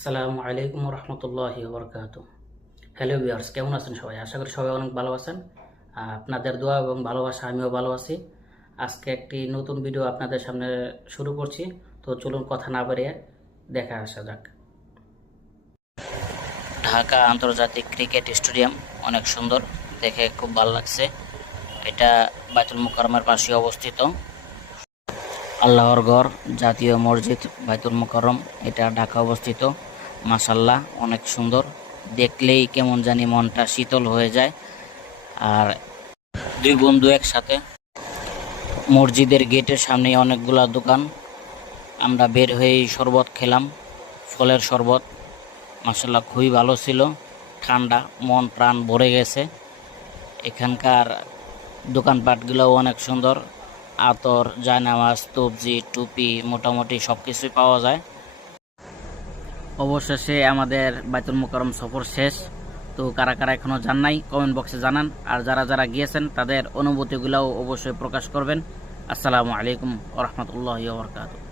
আসসালামু আলাইকুম রহমতুল্লাহি ওবরকাতুহ। হ্যালো ভিউয়ার্স, কেমন আছেন সবাই? আশা করি সবাই অনেক ভালো আছেন। আপনাদের দোয়া এবং ভালোবাসা আমিও ভালো আছি। আজকে একটি নতুন ভিডিও আপনাদের সামনে শুরু করছি। তো চলুন কথা না বাড়িয়ে দেখা আসা যাক। ঢাকা আন্তর্জাতিক ক্রিকেট স্টেডিয়াম অনেক সুন্দর, দেখে খুব ভালো লাগছে। এটা বাইতুল মুকাররমের পাশে অবস্থিত। আল্লাহর ঘর জাতীয় মসজিদ বাইতুল মুকাররম, এটা ঢাকা অবস্থিত। মাশাল্লাহ অনেক সুন্দর, দেখলেই কেমন জানি মনটা শীতল হয়ে যায়। আর দুই বন্ধু একসাথে মসজিদের গেটের সামনে অনেকগুলা দোকান। আমরা বের হয়েই শরবত খেলাম, ফলের শরবত। মাশাল্লাহ খুবই ভালো ছিল, ঠান্ডা, মন প্রাণ ভরে গেছে। এখানকার দোকানপাটগুলোও অনেক সুন্দর। আতর, জায়নামাজ, তবজি, টুপি, মোটামুটি সব কিছুই পাওয়া যায়। অবশেষে আমাদের বাইতুল মুকাররম সফর শেষ। তো কারা কারা এখনও যান নাই কমেন্ট বক্সে জানান, আর যারা যারা গিয়েছেন তাদের অনুভূতিগুলোও অবশ্যই প্রকাশ করবেন। আসসালামু আলাইকুম ওয়া রাহমাতুল্লাহি ওয়া বারাকাতুহু।